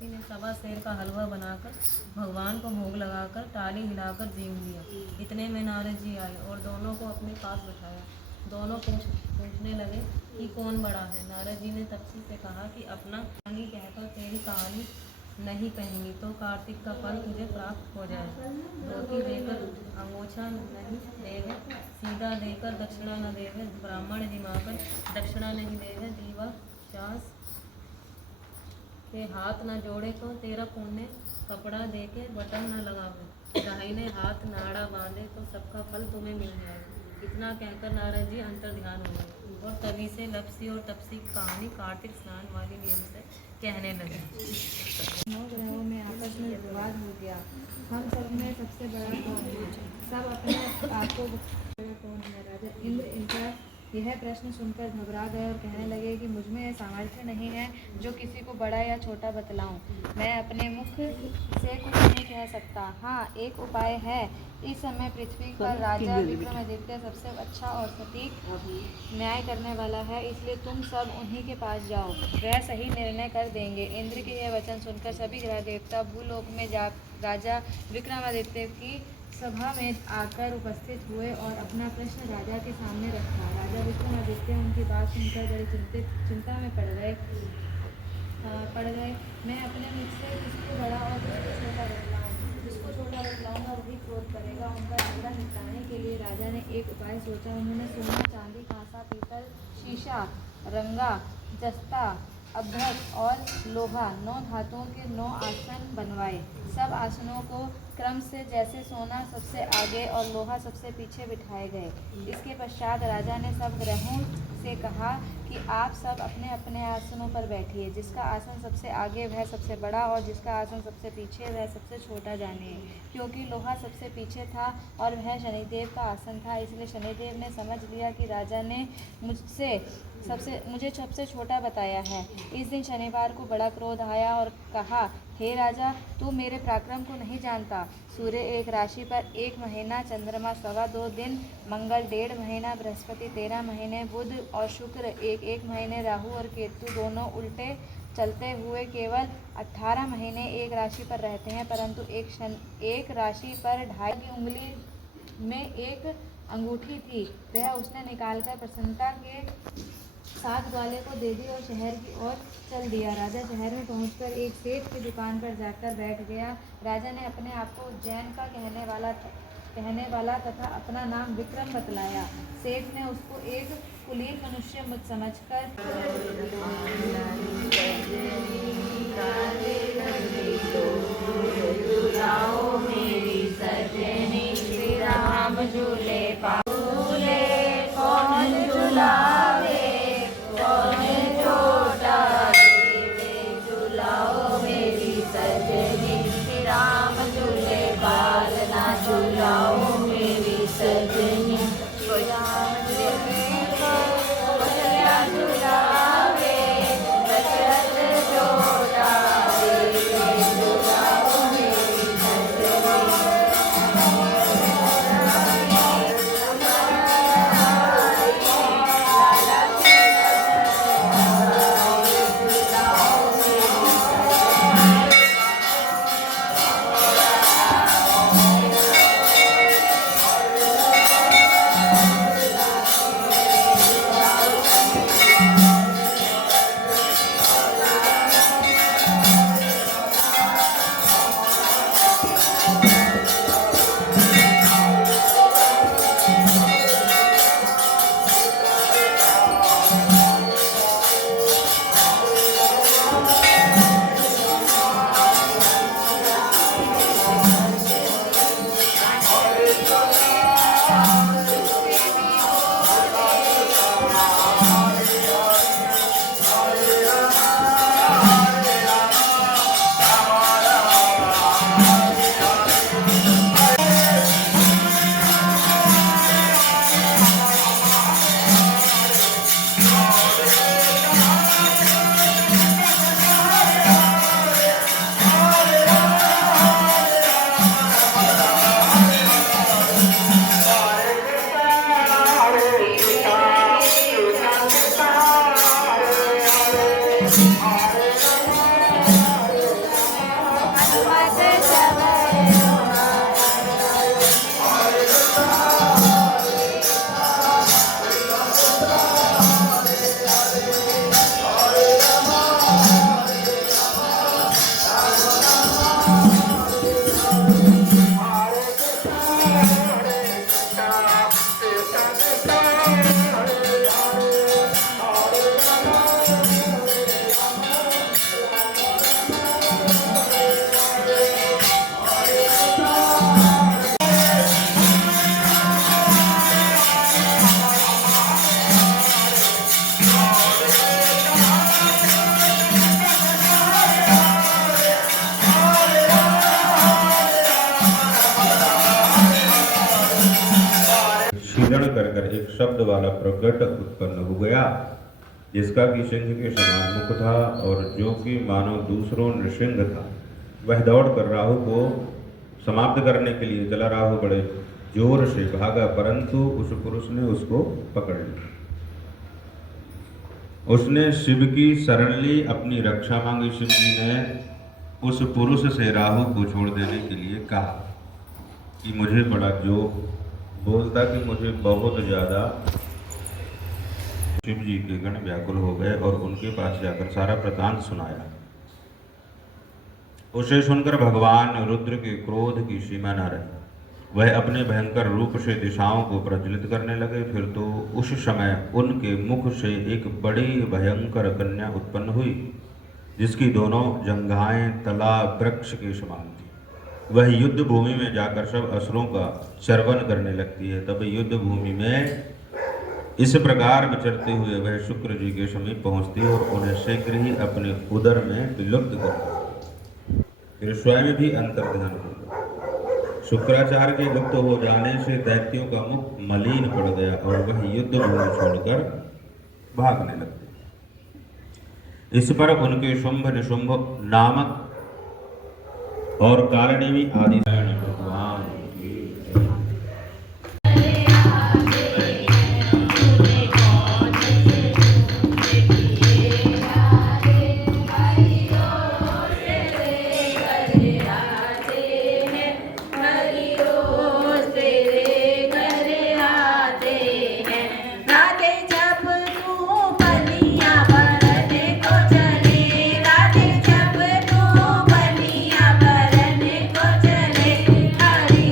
दासी ने सवा सेर का हलवा बनाकर भगवान को भोग लगाकर ताली हिलाकर जीव लिया। इतने में नारद जी आए और दोनों को अपने पास बैठाया। दोनों पूछने लगे कि कौन बड़ा है। नारद जी ने तपसी से कहा कि अपना कहानी कहकर तेरी कहानी नहीं कहेंगी तो कार्तिक का फल तुझे प्राप्त हो जाए। धोती देकर अंगोछा नहीं देवे, सीधा देकर दक्षिणा न देवे, ब्राह्मण दिमाकर दक्षिणा नहीं देवे, दीवा चास के हाथ न जोड़े तो तेरा पुण्य कपड़ा दे के बटन न लगावे, दाहिने हाथ नाड़ा बांधे तो सबका फल तुम्हें मिल जाए। इतना कहकर नारद जी अंतर ध्यान हो गए और तभी से लपसी और तपसी की कहानी कार्तिक स्नान वाले नियम से कहने लगे। 9 ग्रहों में आपस में विवाद हो गया। हम सब में सबसे बड़ा कौन है? सब अपने आप को बड़ा कौन है? राजा इंद्र इनका यह प्रश्न सुनकर घबरा गए और कहने लगे कि मुझमें यह सामर्थ्य नहीं है जो किसी को बड़ा या छोटा बतलाऊं। मैं अपने मुख से कुछ नहीं कह सकता। हाँ, एक उपाय है। इस समय पृथ्वी पर राजा विक्रमादित्य सबसे अच्छा और सटीक न्याय करने वाला है, इसलिए तुम सब उन्हीं के पास जाओ, वह सही निर्णय कर देंगे। इंद्र के यह वचन सुनकर सभी ग्रह देवता भूलोक में जा राजा विक्रमादित्य की सभा में आकर उपस्थित हुए और अपना प्रश्न राजा के सामने रखा। राजा विक्रमादित्य उनकी बात सुनकर बड़ी चिंता में पड़ गए। मैं अपने मुझसे किसको बड़ा और किसको छोटा बतलाऊं? जिसको छोटा बतलाऊंगा वही क्रोध करेगा। उनका झगड़ा निपटाने के लिए राजा ने एक उपाय सोचा। उन्होंने सोना, चांदी, कांसा, पीतल, शीशा, रंगा, जस्ता, अभ्रक और लोहा 9 धातुओं के 9 आसन बनवाए। सब आसनों को क्रम से जैसे सोना सबसे आगे और लोहा सबसे पीछे बिठाए गए। इसके पश्चात राजा ने सब ग्रहों से कहा कि आप सब अपने अपने आसनों पर बैठिए। जिसका आसन सबसे आगे वह सबसे बड़ा और जिसका आसन सबसे पीछे वह सबसे छोटा जानिए। क्योंकि लोहा सबसे पीछे था और वह शनिदेव का आसन था, इसलिए शनिदेव ने समझ लिया कि राजा ने मुझे सबसे छोटा बताया है। इस दिन शनिवार को बड़ा क्रोध आया और कहा, हे राजा, तू मेरे पराक्रम को नहीं जानता। सूर्य एक राशि पर 1 महीना, चंद्रमा 2.25 दिन, मंगल 1.5 महीना, बृहस्पति 13 महीने, बुध और शुक्र 1 महीने, राहु और केतु दोनों उल्टे चलते हुए केवल 18 महीने एक राशि पर रहते हैं। परंतु एक राशि पर 2.5 की उंगली में एक अंगूठी थी, वह उसने निकालकर प्रसन्नता के साथ ग्वाले को दे दी और शहर की ओर चल दिया। राजा शहर में पहुंचकर एक सेठ की दुकान पर जाकर बैठ गया। राजा ने अपने आप को उज्जैन का कहने वाला तथा अपना नाम विक्रम बतलाया। सेठ ने उसको एक कुलीन मनुष्य समझकर क्षीण कर कर एक शब्द वाला प्रगट उत्पन्न हो गया, जिसका कि सिंह के समान मुख था और जो कि मानो दूसरों नृसिंह था। वह दौड़ कर राहु को समाप्त करने के लिए चला। राहु बड़े जोर से भागा, परंतु उस पुरुष ने उसको पकड़ लिया। उसने शिव की शरण ली, अपनी रक्षा मांगी। शिव जी ने उस पुरुष से राहु को छोड़ देने के लिए कहा कि मुझे बड़ा जो बोलता कि मुझे बहुत ज़्यादा। शिव जी के गण व्याकुल हो गए और उनके पास जाकर सारा वृतांत सुनाया। उसे सुनकर भगवान रुद्र के क्रोध की सीमा न रही। वह अपने भयंकर रूप से दिशाओं को प्रज्वलित करने लगे। फिर तो उस समय उनके मुख से एक बड़ी भयंकर कन्या उत्पन्न हुई, जिसकी दोनों जंघाएं तला वृक्ष के समान थी। वह युद्ध भूमि में जाकर सब असुरों का चर्वण करने लगती है। तब युद्ध भूमि में इस प्रकार विचरते हुए वह शुक्र जी के समीप पहुंचती और उन्हें शीघ्र ही अपने उदर में विलुप्त करती। फिर स्वयं भी अंतर्ध्यान हो गया। शुक्राचार्य के लुप्त हो जाने से दैत्यों का मुख मलिन पड़ गया और वह युद्ध भूमि छोड़कर भागने लगते। इस पर उनके शुंभ निशुंभ नामक और कालनेमी आदि भगवान हरि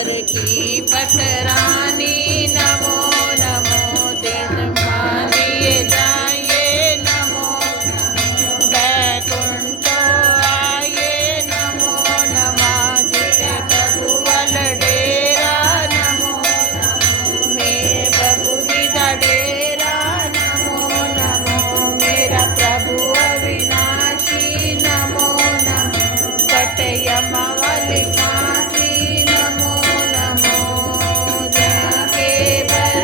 हर की पटरानी नमो नमो दिन मानिए जाइए नमो बैकुंठ आइए नमो नमः जिसे प्रभु बल डेरा नमो मेरे प्रभु जी दा डेरा नमो नमो मेरा प्रभु अविनाशी नमो नमो कटयम वाली फांसी नमो नमो जके बल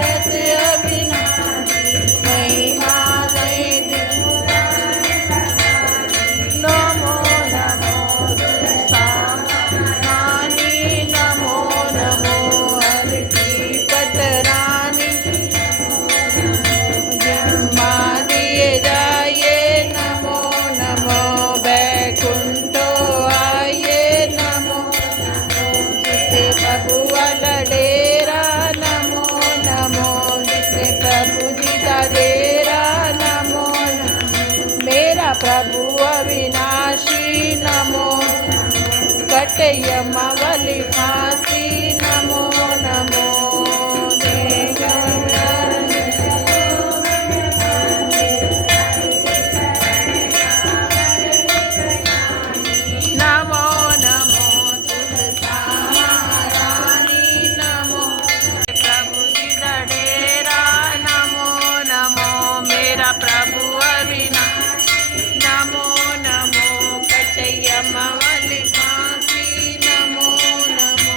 रथ अविनाशी महिमा गए नमो नमो सामानी नमो नमो हर की पटरानी जिम्मा दिए जाइए नमो नमो बैकुंठ आइए नमो जिसे प्रभु वाला डेरा नमो नमो जिसे प्रभु जी का डेरा नमो नमो मेरा प्रभु अविनाशी नमो कटयम वाली फांसी नमो नमो नमो नमो तुलसा महारानी नमो प्रभु जी दा डेरा नमो नमो मेरा प्रभु अविनाशी नमो नमो कटयम वाली फांसी नमो नमो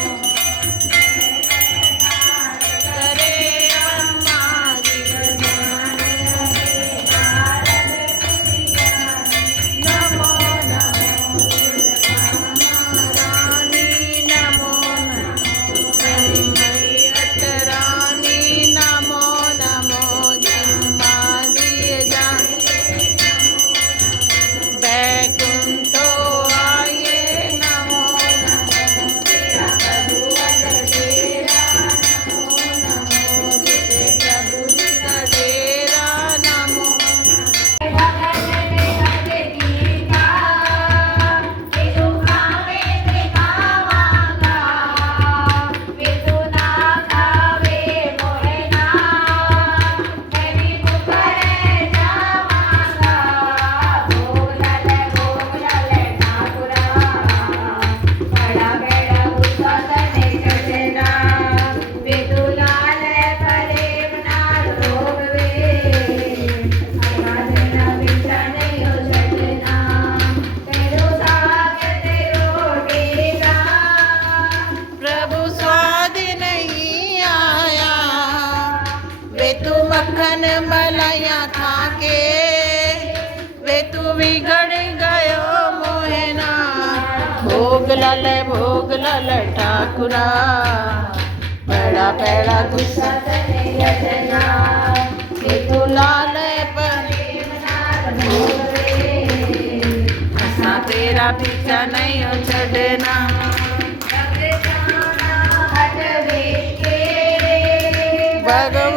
करे अम्मा जी नमो नमो रानी नमो नमो अतरानी नमो नमो जिम्मा दिए जा बैकुंठ आइए नमो नमो तेरा प्रभु डेरा नमो नमो जिसे प्रभु जी का डेरा नमो प्रभु स्वाद नहीं आया वे तू मक्खन मलाइया खा के वे तू बिगड़ गयो मोहना भोग लाल ठाकुरा बड़ा बड़ा गुस्सा वे तू लाल पर असा तेरा पीछा नहीं हो छड़ना भगवान